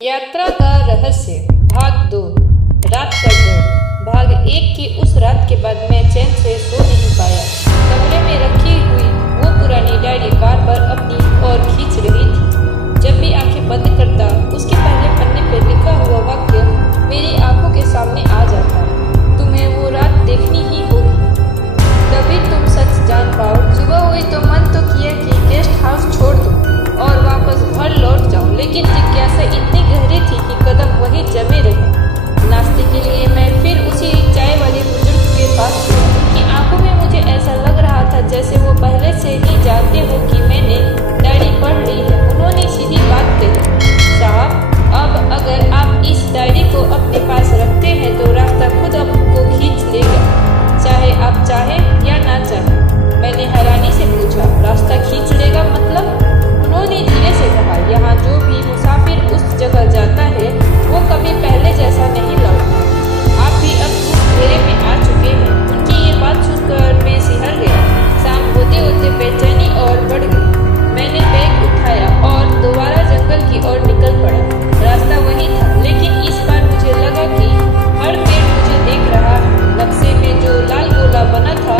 यात्रा का रहस्य भाग 2 रात का डर भाग 1 की उस रात के बाद मैं चैन से सो नहीं पाया। कमरे में रखी हुई वो पुरानी डायरी बार बार अपनी ओर खींच रही थी। जब भी आंखें बंद करता उसके पहले पन्ने पर लिखा हुआ वाक्य मेरी आंखों के सामने आ जाता। तुम्हें वो रात देखनी ही होगी, तभी तुम सच जान पाओ। सुबह हुई तो मन तो किया कि गेस्ट हाउस छोड़ दूं और वापस घर लौट जाऊं, लेकिन जिज्ञासा इतनी गहरी थी कि कदम वहीं जमे रहे। नाश्ते के लिए मैं फिर उसी चाय वाले बुजुर्ग के पास गया। उनकी आंखों में मुझे ऐसा लग रहा था जैसे वो पहले से ही जानते हो कि मैंने डायरी पढ़ ली है। उन्होंने सीधी बात कही, साहब अब अगर आप इस डायरी को अपने पास रखते हैं तो रास्ता खुद आपको खींच लेगा, चाहे आप चाहें या ना चाहें। मैंने हैरानी से पूछा, रास्ता खींच लेगा मतलब? उन्होंने धीरे से कहा, यहाँ जो भी मुसाफिर उस जगह जाता है वो कभी पहले जैसा नहीं लौटता। आप भी अब उस घेरे में आ चुके हैं। उनकी ये बात सुनकर मैं सिहर गया। शाम होते होते बेचैनी और बढ़ गई। मैंने बैग उठाया और दोबारा जंगल की ओर निकल पड़ा। रास्ता वही था, लेकिन इस बार मुझे लगा कि हर पेड़ मुझे देख रहा है। नक्शे में जो लाल गोला बना था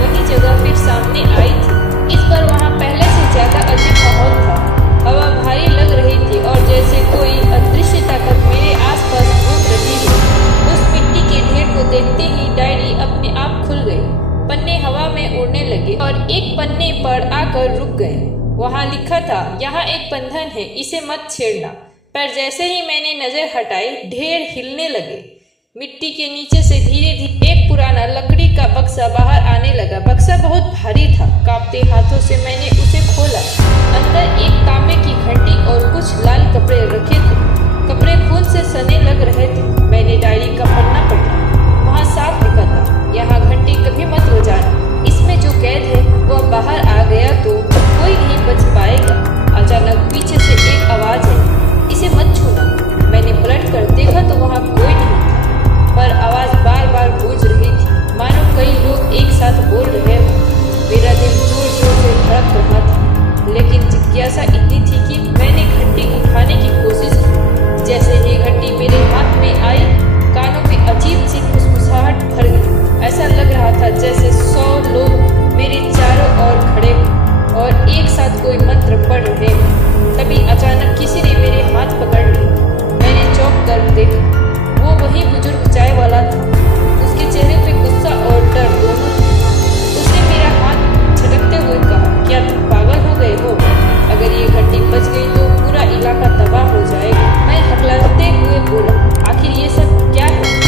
वही जगह फिर सामने आई थी। इस बार वहाँ पहले से ज्यादा अजीब माहौल था। हवा भारी लग रही थी और जैसे कोई अदृश्य ताकत मेरे आसपास घूम रही थी। उस मिट्टी के ढेर को देखते ही डायरी अपने आप खुल गई। पन्ने हवा में उड़ने लगे और एक पन्ने पर आकर रुक गए। वहाँ लिखा था, यहाँ एक बंधन है, इसे मत छेड़ना। पर जैसे ही मैंने नजर हटाई ढेर हिलने लगे। मिट्टी के नीचे से धीरे धीरे एक पुराना लकड़ी का बक्सा बाहर आने लगा। बक्सा बहुत भारी था। कांपते हाथों से मैंने उसे खोला। अंदर एक तांबे की घंटी और कुछ लाल कपड़े रखे थे। कपड़े खून से सने लग रहे थे। मैंने डायरी का पन्ना पलटा। वहाँ साफ लिखा था, यहाँ घंटी कभी मत बजाना। इसमें जो कैद है वह बाहर आ गया तो कोई नहीं बच पाएगा। अचानक पीछे से एक आवाज आई, इसे मत छूना। मैंने पलट कर देखा तो वहाँ कोई नहीं था, पर आवाज बार बार गूंज रही थी, मानो कई लोग एक साथ बोल रहे हो। मेरा दिल जोर जोर से धड़क रहा था, लेकिन जिज्ञासा इतनी थी कि मैंने घंटी उठाने की कोशिश की। जैसे ही घंटी मेरे हाथ में आई, कानों में अजीब सी फुसफुसाहट भर गई। ऐसा लग रहा था जैसे 100 लोग मेरे चारों ओर खड़े हो और एक साथ कोई मंत्र पढ़ रहे हो। तभी अचानक किसी ने मेरे हाथ पकड़ लिया। मैंने चौंक कर देखा, वो वही बुजुर्ग चाय वाला था। उसके चेहरे पे गुस्सा और डर दोनों थे। उसने मेरा हाथ झटकते हुए कहा, क्या तुम पागल हो गए हो? अगर ये घंटी बच गई तो पूरा इलाका तबाह हो जाएगा। मैं हकलाते हुए बोला, आखिर ये सब क्या है?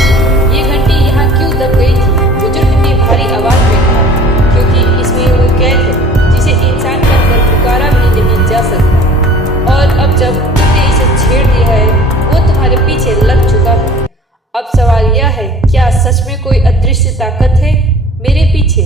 ये घंटी यहाँ क्यों दब गई थी? बुजुर्ग ने भारी आवाज में कहा, क्योंकि इसमें वो कैद है जिसे इंसान बनकर पुकारा भी नहीं जा सकता। और अब जब तुमने इसे छेड़ दिया है वो तुम्हारे पीछे लग चुका है। अब सवाल यह है, क्या सच में कोई अदृश्य ताकत है मेरे पीछे?